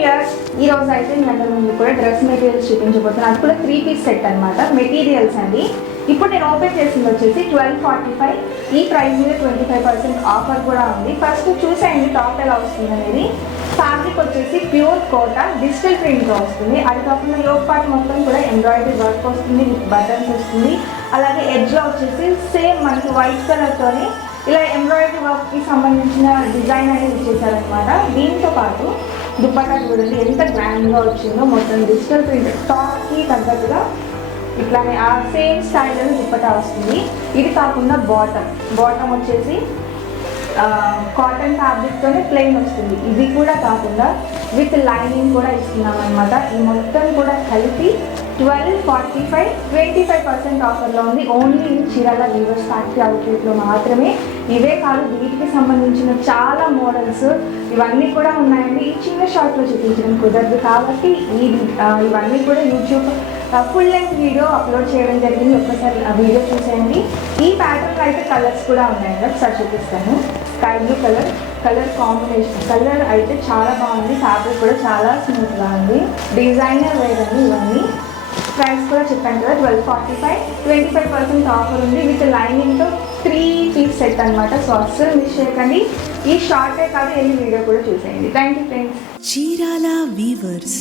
Viewers, ఈ రోజు అయితే మీ అందరి ముందు కూడా డ్రెస్ మెటీరియల్స్ చూపించబోతున్నాను. అది కూడా 3 పీస్ సెట్ అనమాట. మెటీరియల్స్ అండి. ఇప్పుడు నేను ఓపెన్ చేసింది వచ్చేసి 1245. ఈ ప్రైస్ మీద 25% ఆఫర్ కూడా ఉంది. ఫస్ట్ చూసేయండి టాప్ ఎలా వస్తుంది అనేది. ఫ్యాబ్రిక్ వచ్చేసి ప్యూర్ కోటా డిజిటల్ ప్రింట్గా వస్తుంది. అది కాకుండా లో పార్ట్ మొత్తం కూడా ఎంబ్రాయిడరీ వర్క్ వస్తుంది, విత్ బటన్స్ వస్తుంది. అలాగే ఎడ్జ్లో వచ్చేసి సేమ్ మనకి వైట్ కలర్తోనే ఇలా ఎంబ్రాయిడరీ వర్క్కి సంబంధించిన డిజైన్ అనేది ఇచ్చేసారనమాట. దీంతో పాటు దుప్పట్టా చూడండి ఎంత గ్రాండ్గా వచ్చిందో. మొత్తం డిజిటల్ ప్రింట్ టాప్కి తగ్గట్టుగా ఇట్లానే ఆ సేమ్ స్టైల్లో దుప్పట్టా వస్తుంది. ఇది కాకుండా బాటమ్ వచ్చేసి కాటన్ ఫ్యాబ్రిక్తోనే ప్లెయిన్ వస్తుంది. ఇది కూడా కాకుండా విత్ లైనింగ్ కూడా ఇస్తున్నాం అనమాట. ఈ మొత్తం కూడా కలిపి 1245 25% ఆఫర్లో ఉంది. Only in Chirala weavers factory అవుట్లెట్లో మాత్రమే. ఇవే కాదు, వీటికి సంబంధించిన చాలా మోడల్స్ ఇవన్నీ కూడా ఉన్నాయండి. ఈ చిన్న షార్ట్లో చూపించడం కుదరదు కాబట్టి ఇవన్నీ కూడా YouTube full length video upload చేయడం జరిగింది. ఒక్కసారి ఆ వీడియో చూసేయండి. ఈ ప్యాటర్న్లో అయితే కలర్స్ కూడా ఉన్నాయండి, ఒకసారి చూపిస్తాను. Sky blue colour combination. Colour అయితే చాలా బాగుంది. ఫ్యాబ్రిక్ కూడా చాలా స్మూత్గా ఉంది. డిజైనర్ వేర్ అండి ఇవన్నీ. ప్రైస్ కూడా చెప్పాను కదా 1245 25% ఆఫర్ ఉంది. విత్ లైనింగ్తో 3 పీస్ సెట్ అనమాట. సో అస్సలు మిస్ చేయకండి. ఈ షార్టే కాదు, వెళ్ళి వీడియో కూడా చూసేయండి. Thank you friends. Chirala weavers.